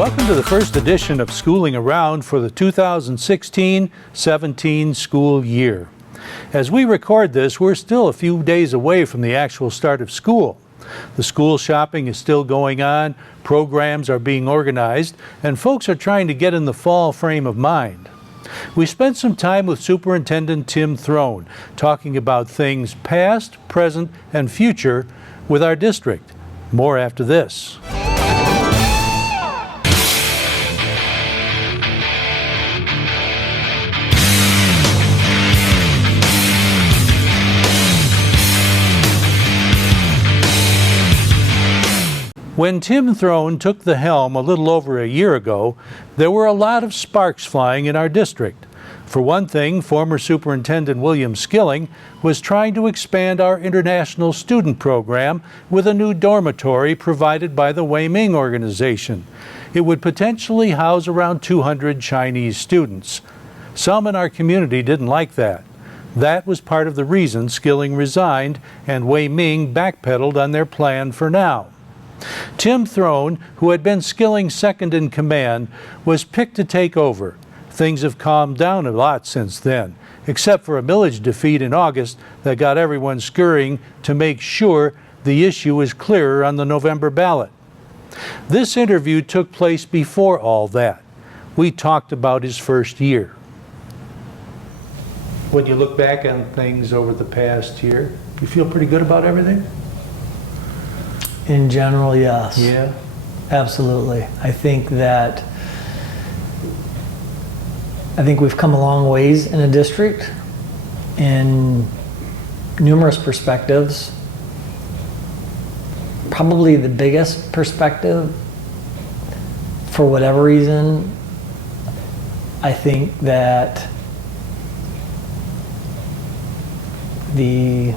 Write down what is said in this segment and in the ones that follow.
Welcome to the first edition of Schooling Around for the 2016-17 school year. As we record this, we're still a few days away from the actual start of school. The school shopping is still going on, programs are being organized, and folks are trying to get in the fall frame of mind. We spent some time with Superintendent Tim Throne talking about things past, present, and future with our district. More after this. When Tim Throne took the helm a little over a year ago, there were a lot of sparks flying in our district. For one thing, former Superintendent William Skilling was trying to expand our international student program with a new dormitory provided by the Wei Ming organization. It would potentially house around 200 Chinese students. Some in our community didn't like that. That was part of the reason Skilling resigned and Wei Ming backpedaled on their plan for now. Tim Throne, who had been Skilling's second in command, was picked to take over. Things have calmed down a lot since then, except for a millage defeat in August that got everyone scurrying to make sure the issue is clearer on the November ballot. This interview took place before all that. We talked about his first year. When you look back on things over the past year, you feel pretty good about everything? In general, yes. Yeah. Absolutely. I think we've come a long ways in a district in numerous perspectives. Probably the biggest perspective, for whatever reason, I think that the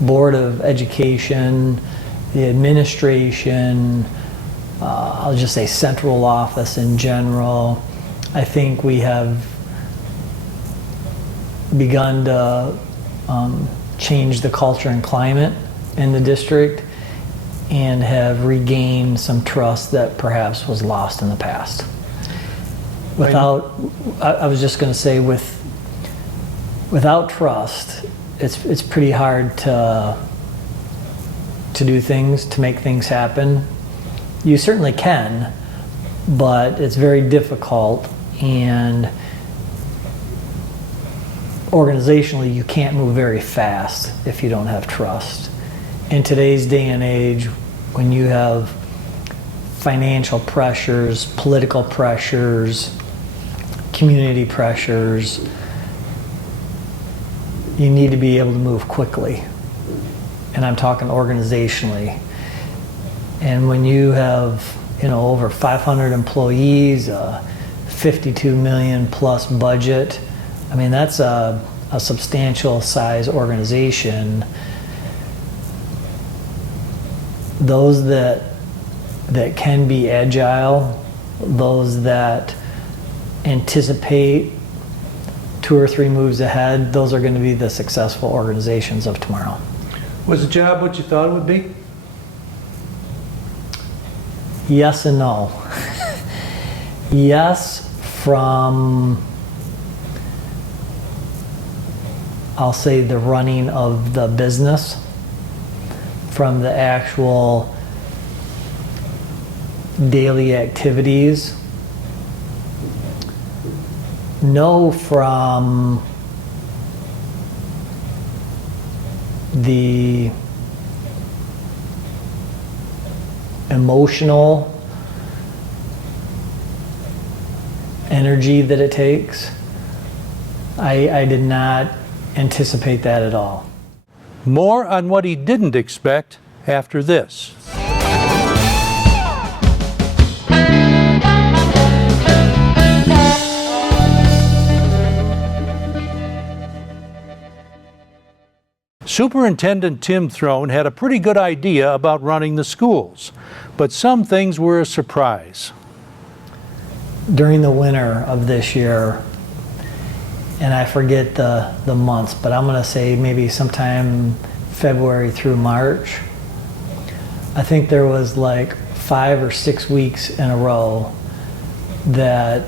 Board of Education, the administration, I'll just say central office in general, I think we have begun to change the culture and climate in the district and have regained some trust that perhaps was lost in the past. I was just going to say, without trust, it's pretty hard to do things, to make things happen. You certainly can, but it's very difficult, and organizationally you can't move very fast if you don't have trust. In today's day and age, when you have financial pressures, political pressures, community pressures, you need to be able to move quickly. And I'm talking organizationally. And when you have, over 500 employees, a 52 million plus budget, I mean, that's a substantial size organization. Those that can be agile, those that anticipate 2 or 3 moves ahead, those are going to be the successful organizations of tomorrow. Was the job what you thought it would be? Yes and no. Yes, from, I'll say, the running of the business, from the actual daily activities. No, from the emotional energy that it takes. I did not anticipate that at all. More on what he didn't expect after this. Superintendent Tim Throne had a pretty good idea about running the schools, but some things were a surprise. During the winter of this year, and I forget the months, but I'm going to say maybe sometime February through March, I think there was like 5 or 6 weeks in a row that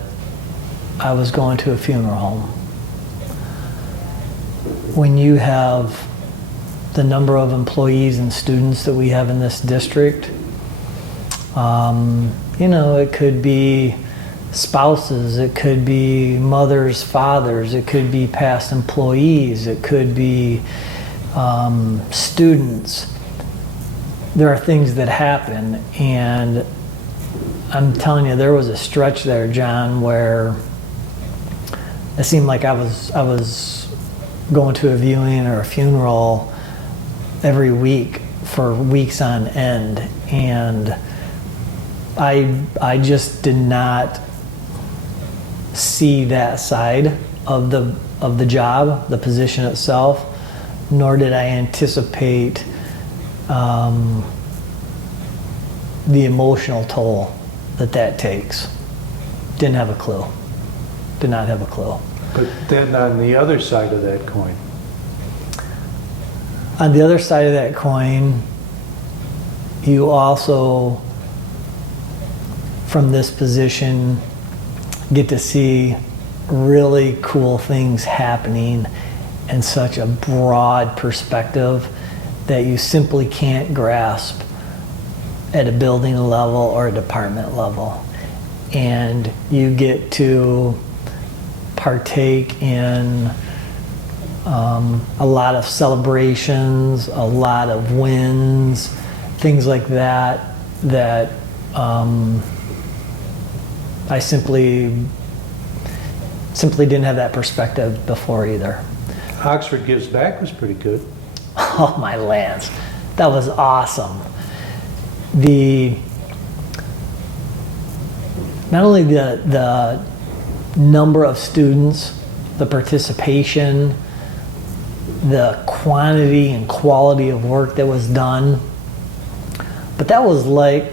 I was going to a funeral home. When you have the number of employees and students that we have in this district, you know, it could be spouses, it could be mothers, fathers, it could be past employees, it could be students. There are things that happen, and I'm telling you, there was a stretch there, John, where it seemed like I was going to a viewing or a funeral every week for weeks on end, and I just did not see that side of the job, the position itself, nor did I anticipate the emotional toll that takes. Didn't have a clue. Did not have a clue. But then on the other side of that coin, on the other side of that coin, you also, from this position, get to see really cool things happening in such a broad perspective that you simply can't grasp at a building level or a department level. And you get to partake in a lot of celebrations, a lot of wins, things like that, that I simply didn't have that perspective before either. Oxford Gives Back was pretty good. Oh my lands, that was awesome. Not only the number of students, the participation, the quantity and quality of work that was done, but that was like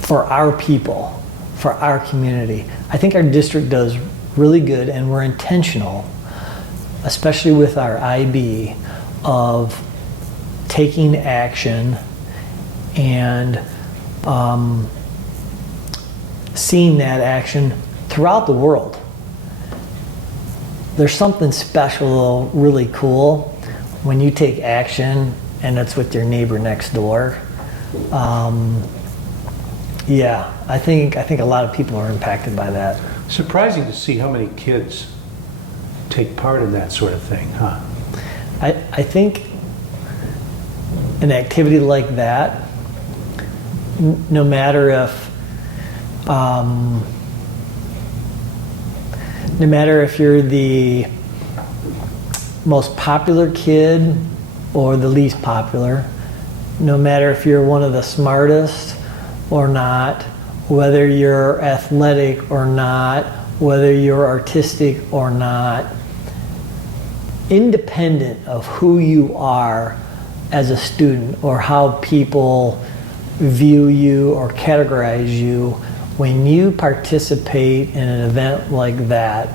for our people, for our community. I think our district does really good, and we're intentional, especially with our IB, of taking action and seeing that action throughout the world. There's something special, really cool, when you take action and it's with your neighbor next door. Yeah, I think a lot of people are impacted by that. Surprising to see how many kids take part in that sort of thing, huh? I think an activity like that, no matter if you're the most popular kid or the least popular, no matter if you're one of the smartest or not, whether you're athletic or not, whether you're artistic or not, independent of who you are as a student or how people view you or categorize you, when you participate in an event like that,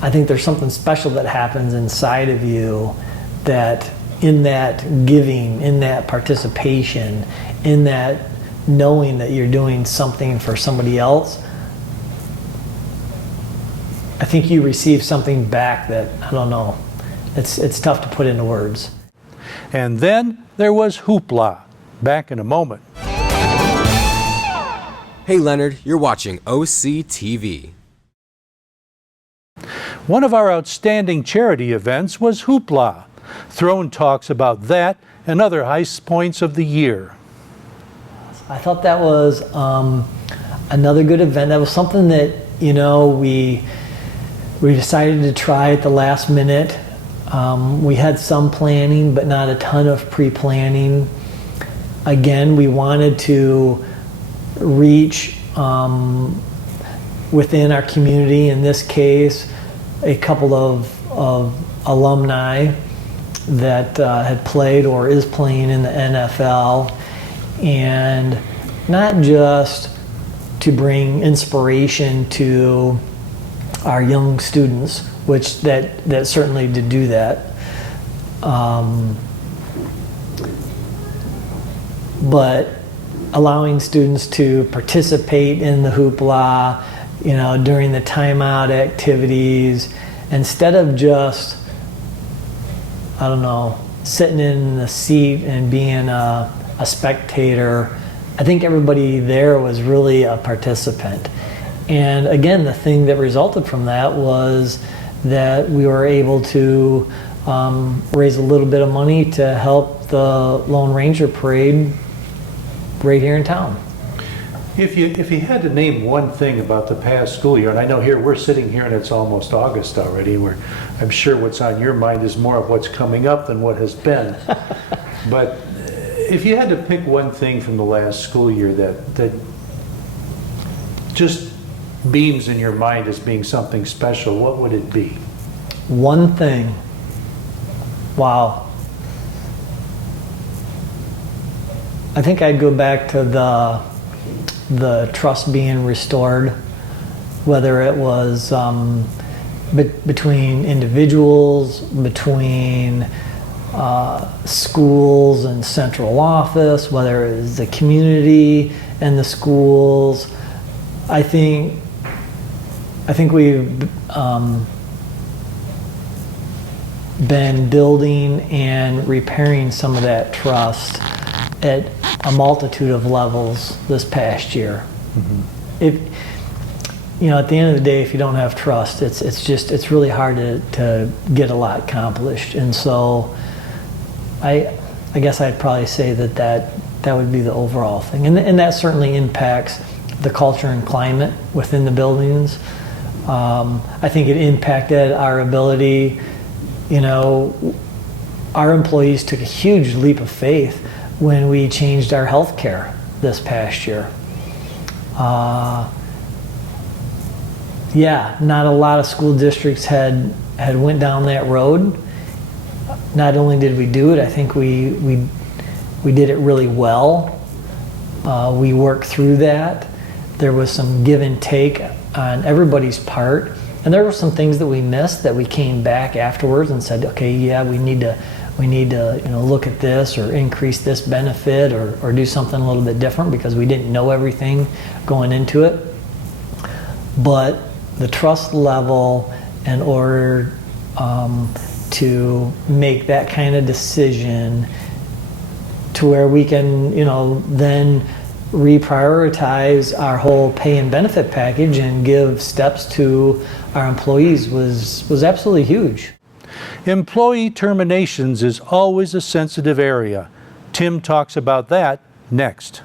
I think there's something special that happens inside of you, that in that giving, in that participation, in that knowing that you're doing something for somebody else, I think you receive something back that, I don't know, it's tough to put into words. And then there was Hoopla. Back in a moment. Hey Leonard, you're watching OCTV. One of our outstanding charity events was Hoopla. Throne talks about that and other high points of the year. I thought that was another good event. That was something that, you know, we decided to try at the last minute. We had some planning, but not a ton of pre-planning. Again, we wanted to reach within our community, in this case, a couple of alumni that had played or is playing in the NFL, and not just to bring inspiration to our young students, which that certainly did do that, but allowing students to participate in the hoopla, during the timeout activities, instead of just, I don't know, sitting in the seat and being a spectator. I think everybody there was really a participant. And again, the thing that resulted from that was that we were able to raise a little bit of money to help the Lone Ranger Parade right here in town. If you had to name one thing about the past school year, and I know here we're sitting here and it's almost August already, where I'm sure what's on your mind is more of what's coming up than what has been. But if you had to pick one thing from the last school year that just beams in your mind as being something special, what would it be? One thing. Wow. I think I'd go back to the trust being restored, whether it was between individuals, between schools and central office, whether it was the community and the schools. I think we've been building and repairing some of that trust at a multitude of levels this past year. Mm-hmm. At the end of the day, if you don't have trust, it's really hard to get a lot accomplished. And so I guess I'd probably say that would be the overall thing. And that certainly impacts the culture and climate within the buildings. I think it impacted our ability, our employees took a huge leap of faith when we changed our health care this past year. Not a lot of school districts had went down that road. Not only did we do it, I think we did it really well. We worked through that. There was some give and take on everybody's part, and there were some things that we missed that we came back afterwards and said, okay, yeah, we need to look at this or increase this benefit or do something a little bit different because we didn't know everything going into it. But the trust level in order to make that kind of decision to where we can, then reprioritize our whole pay and benefit package and give steps to our employees was absolutely huge. Employee terminations is always a sensitive area. Tim talks about that next.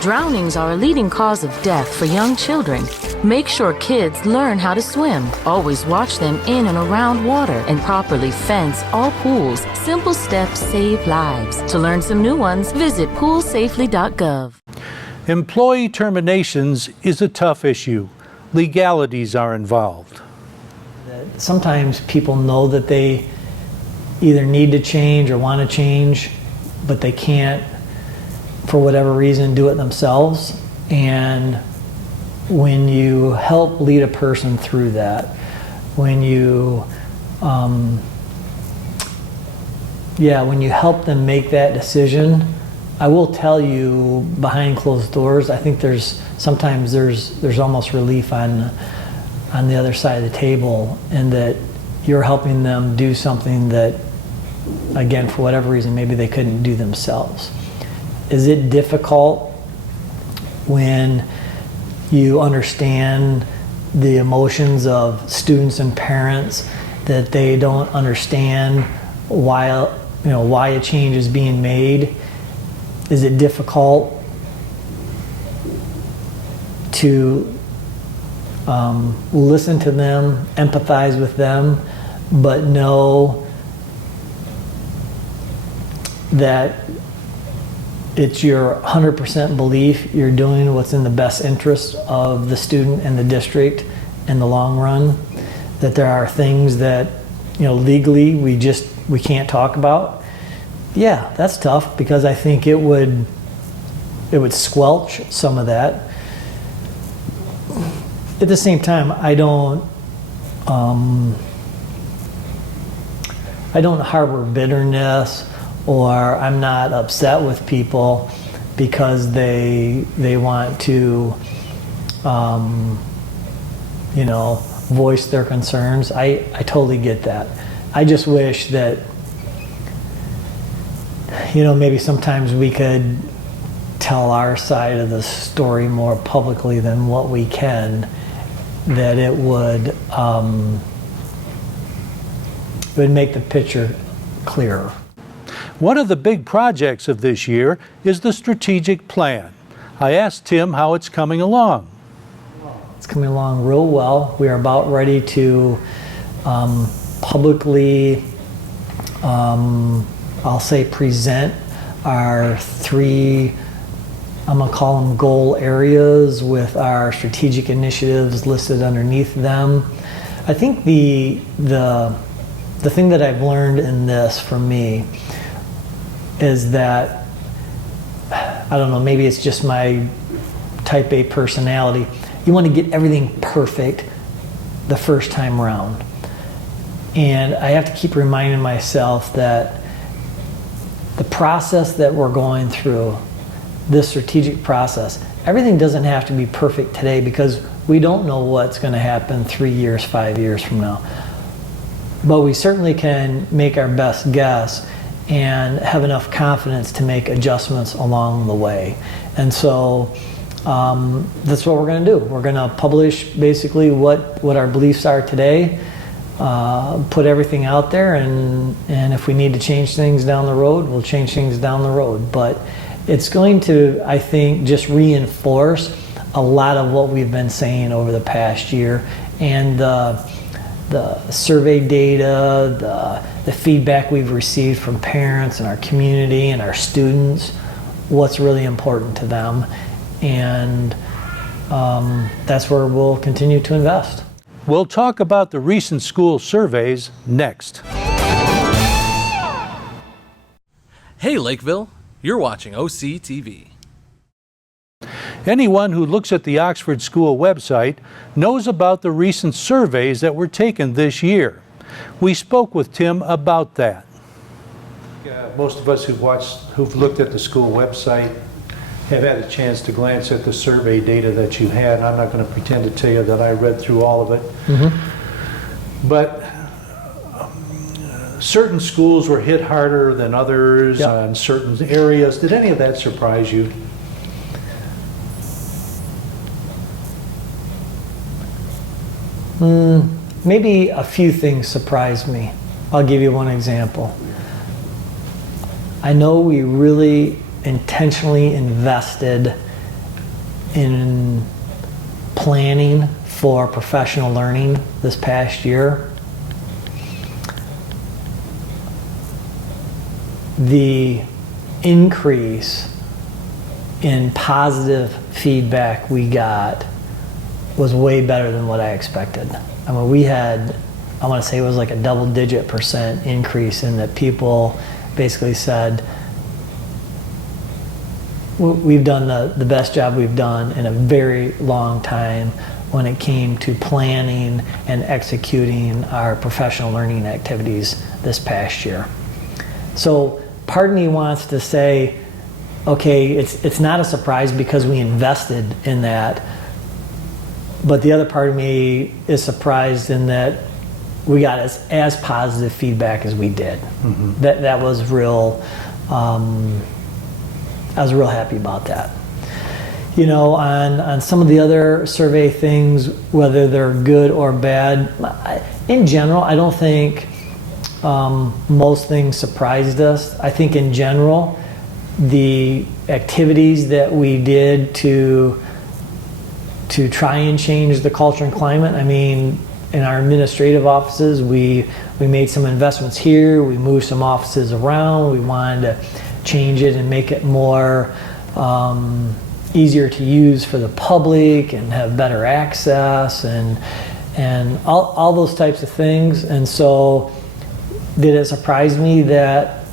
Drownings are a leading cause of death for young children. Make sure kids learn how to swim. Always watch them in and around water and properly fence all pools. Simple steps save lives. To learn some new ones, visit poolsafely.gov. Employee terminations is a tough issue. Legalities are involved. Sometimes people know that they either need to change or want to change, but they can't, for whatever reason, do it themselves. And when you help lead a person through that, when you help them make that decision, I will tell you, behind closed doors, I think there's almost relief on the other side of the table, and that you're helping them do something that, again, for whatever reason, maybe they couldn't do themselves. Is it difficult when you understand the emotions of students and parents, that they don't understand why a change is being made? Is it difficult to listen to them, empathize with them, but know that it's your 100% belief you're doing what's in the best interest of the student and the district in the long run, that there are things that legally we can't talk about? Yeah, that's tough, because I think it would squelch some of that. At the same time, I don't harbor bitterness or I'm not upset with people because they want to, voice their concerns. I totally get that. I just wish that, maybe sometimes we could tell our side of the story more publicly than what we can, that it would make the picture clearer. One of the big projects of this year is the strategic plan. I asked Tim how it's coming along. It's coming along real well. We are about ready to publicly, I'll say, present our 3, I'm going to call them goal areas, with our strategic initiatives listed underneath them. I think the thing that I've learned in this for me is that, I don't know, maybe it's just my type A personality. You want to get everything perfect the first time around. And I have to keep reminding myself that the process that we're going through, this strategic process, everything doesn't have to be perfect today, because we don't know what's going to happen 3 years, 5 years from now. But we certainly can make our best guess and have enough confidence to make adjustments along the way. And so that's what we're going to do. We're going to publish basically what our beliefs are today, put everything out there, and if we need to change things down the road, we'll change things down the road. But it's going to, I think, just reinforce a lot of what we've been saying over the past year, and the survey data, the feedback we've received from parents and our community and our students, what's really important to them. And that's where we'll continue to invest. We'll talk about the recent school surveys next. Hey Lakeville, you're watching OCTV. Anyone who looks at the Oxford School website knows about the recent surveys that were taken this year. We spoke with Tim about that. Most of us who've looked at the school website have had a chance to glance at the survey data that you had. I'm not going to pretend to tell you that I read through all of it. Mm-hmm. But certain schools were hit harder than others. Yep. On certain areas. Did any of that surprise you? Maybe a few things surprised me. I'll give you one example. I know we really intentionally invested in planning for professional learning this past year. The increase in positive feedback we got was way better than what I expected. I mean, we had, I want to say it was like a double-digit % increase in that people basically said, we've done the best job we've done in a very long time when it came to planning and executing our professional learning activities this past year. So part of me wants to say, okay, it's not a surprise because we invested in that. But the other part of me is surprised in that we got as positive feedback as we did. Mm-hmm. That was real. I was real happy about that. You know, on some of the other survey things, whether they're good or bad, in general, I don't think most things surprised us. I think in general, the activities that we did to try and change the culture and climate. I mean, in our administrative offices, we made some investments here. We moved some offices around. We wanted to change it and make it more easier to use for the public and have better access and all those types of things. And so, did it surprise me that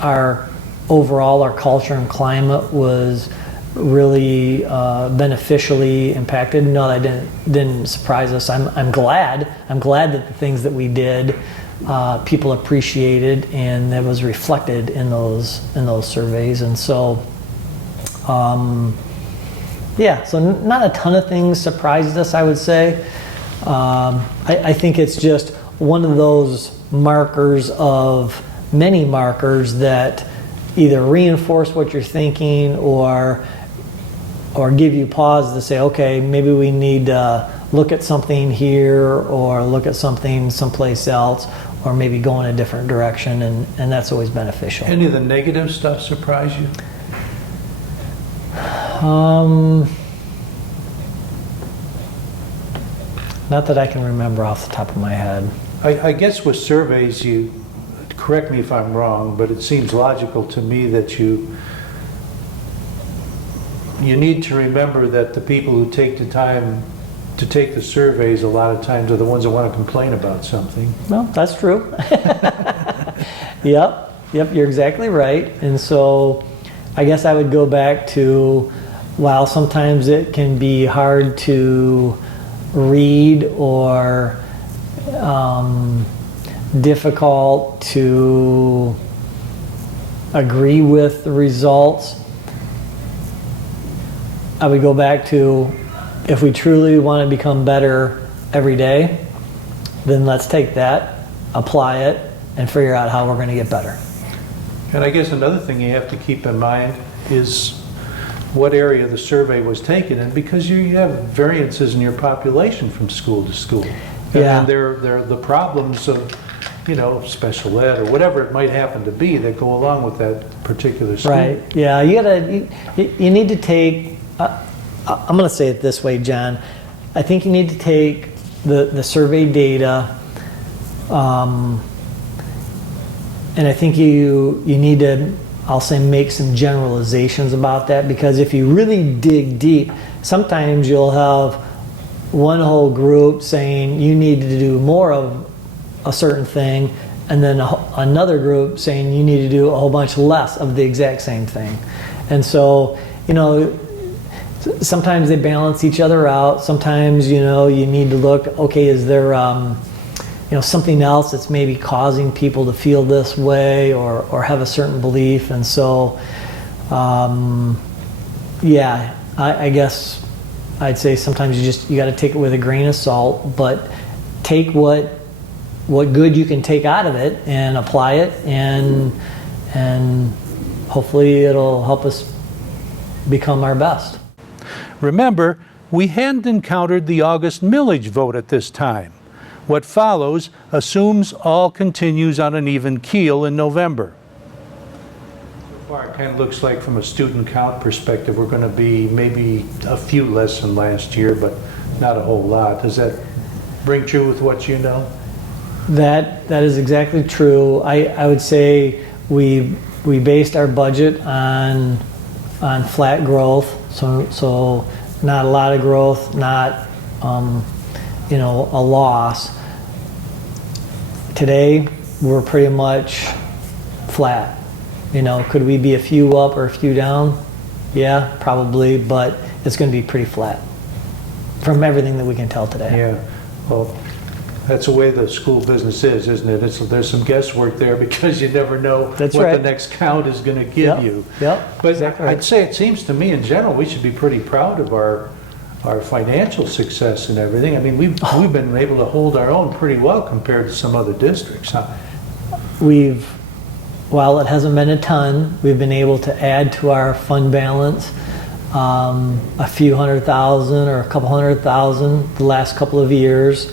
our culture and climate was really beneficially impacted? No, that didn't surprise us. I'm glad that the things that we did people appreciated, and that was reflected in those surveys. And so, yeah, so not a ton of things surprised us, I would say. I think it's just one of those markers of many markers that either reinforce what you're thinking or give you pause to say, okay, maybe we need to look at something here or look at something someplace else, or maybe go in a different direction, and that's always beneficial. Any of the negative stuff surprise you? Not that I can remember off the top of my head. I guess with surveys, you, correct me if I'm wrong, but it seems logical to me that you need to remember that the people who take the time to take the surveys a lot of times are the ones that want to complain about something. Well, that's true. Yep, you're exactly right. And so I guess I would go back to, while sometimes it can be hard to read or difficult to agree with the results, I would go back to, if we truly want to become better every day, then let's take that, apply it, and figure out how we're going to get better. And I guess another thing you have to keep in mind is what area the survey was taken in, because you have variances in your population from school to school. Yeah. And they're the problems of, special ed or whatever it might happen to be that go along with that particular school. Right. Yeah. You need to take. I'm going to say it this way, John. I think you need to take the survey data, and I think you need to, I'll say, make some generalizations about that, because if you really dig deep, sometimes you'll have one whole group saying you need to do more of a certain thing, and then another group saying you need to do a whole bunch less of the exact same thing. And so, sometimes they balance each other out. Sometimes, you need to look, okay, is there something else that's maybe causing people to feel this way or have a certain belief. And so, I guess I'd say sometimes you got to take it with a grain of salt, but take what good you can take out of it and apply it, and hopefully it'll help us become our best. Remember, we hadn't encountered the August millage vote at this time. What follows assumes all continues on an even keel in November. So far, it kind of looks like, from a student count perspective, we're going to be maybe a few less than last year, but not a whole lot. Does that ring true with what you know? That is exactly true. I would say we based our budget on flat growth, so not a lot of growth, not a loss. Today we're pretty much flat. Could we be a few up or a few down? Yeah, probably, but it's going to be pretty flat from everything that we can tell today. Yeah. Well, that's the way the school business is, isn't it? There's some guesswork there, because you never know what the next count is going to give you. Yep. But exactly right. I'd say, it seems to me in general, we should be pretty proud of our financial success and everything. I mean, we've been able to hold our own pretty well compared to some other districts, huh? While it hasn't been a ton, we've been able to add to our fund balance a few $100,000 or a couple $100,000 the last couple of years.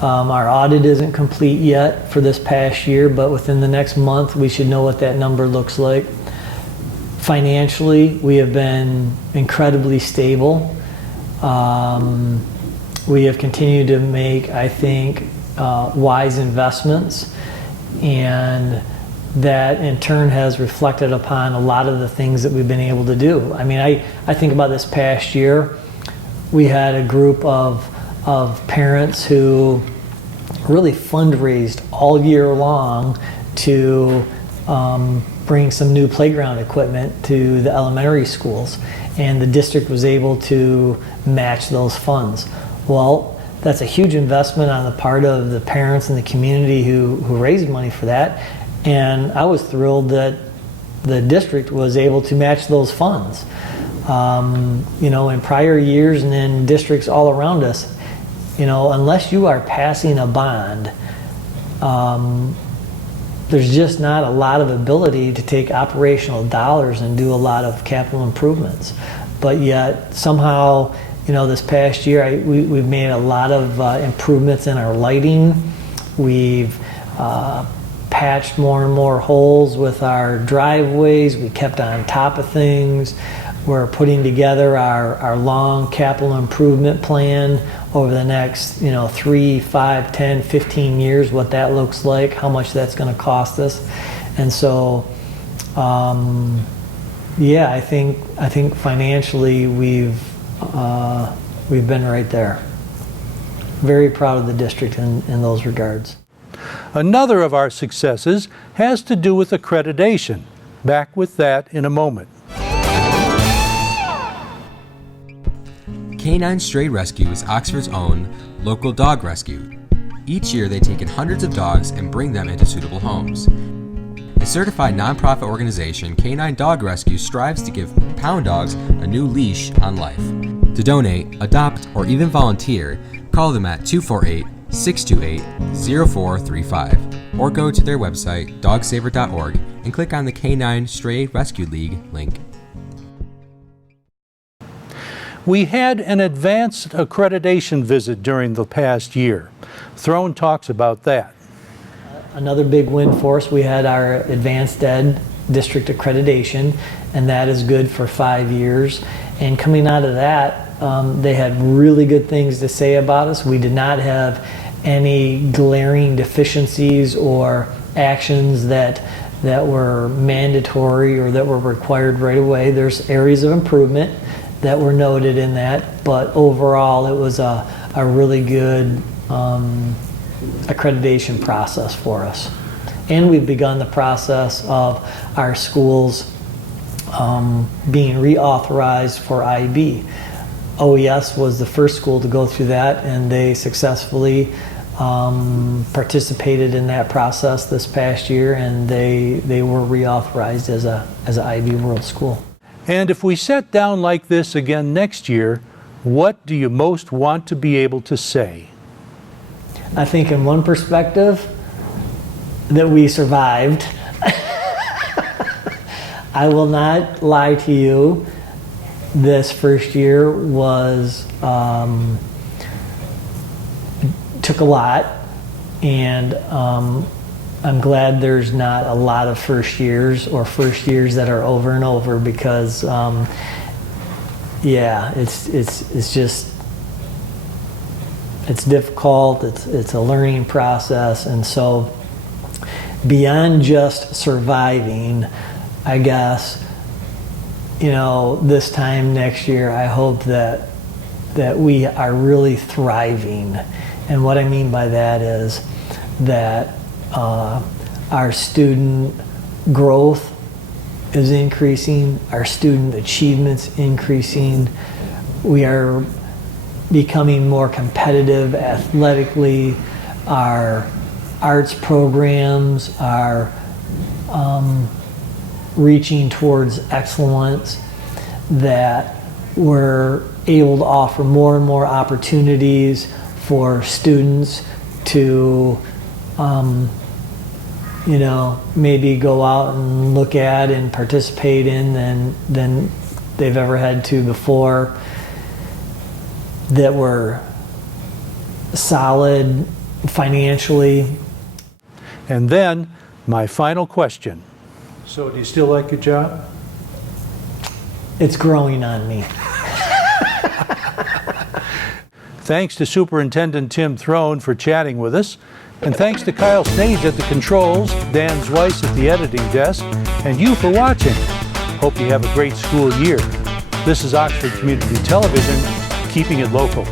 Our audit isn't complete yet for this past year, but within the next month we should know what that number looks like. Financially, we have been incredibly stable. We have continued to make, I think, wise investments, and that in turn has reflected upon a lot of the things that we've been able to do. I mean, I think about this past year, we had a group of parents who really fundraised all year long to bring some new playground equipment to the elementary schools, and the district was able to match those funds. Well, that's a huge investment on the part of the parents and the community who raised money for that. And I was thrilled that the district was able to match those funds. In prior years and in districts all around us, unless you are passing a bond, there's just not a lot of ability to take operational dollars and do a lot of capital improvements. But yet somehow, this past year we've made a lot of improvements in our lighting. We've patched more and more holes with our driveways. We kept on top of things. We're putting together our long capital improvement plan over the next 3, 5, 10, 15 years, what that looks like, how much that's going to cost us. And so I think financially we've been right there. Very proud of the district in those regards. Another of our successes has to do with accreditation. Back with that in a moment. Canine Stray Rescue is Oxford's own local dog rescue. Each year they take in hundreds of dogs and bring them into suitable homes. A certified nonprofit organization, Canine Dog Rescue strives to give pound dogs a new leash on life. To donate, adopt, or even volunteer, call them at 248-628-0435 or go to their website, dogsaver.org, and click on the Canine Stray Rescue League link. We had an advanced accreditation visit during the past year. Throne talks about that. Another big win for us, we had our Advanced Ed District Accreditation, and that is good for 5 years. And coming out of that, they had really good things to say about us. We did not have any glaring deficiencies or actions that were mandatory or that were required right away. There's areas of improvement that were noted in that, but overall it was a really good accreditation process for us. And we've begun the process of our schools being reauthorized for IB. OES was the first school to go through that, and they successfully participated in that process this past year, and they were reauthorized as an IB World School. And if we sat down like this again next year, what do you most want to be able to say? I think in one perspective that we survived. I will not lie to you. This first year was took a lot, and I'm glad there's not a lot of first years that are over and over, because it's difficult. It's a learning process, and so beyond just surviving, I guess, this time next year, I hope that we are really thriving. And what I mean by that is that our student growth is increasing, our student achievements increasing. We are becoming more competitive athletically. Our arts programs are reaching towards excellence, that we're able to offer more and more opportunities for students to maybe go out and look at and participate in than they've ever had to before, that we're solid financially. And then, my final question. So, do you still like your job? It's growing on me. Thanks to Superintendent Tim Throne for chatting with us. And thanks to Kyle Snage at the controls, Dan Zweiss at the editing desk, and you for watching. Hope you have a great school year. This is Oxford Community Television, keeping it local.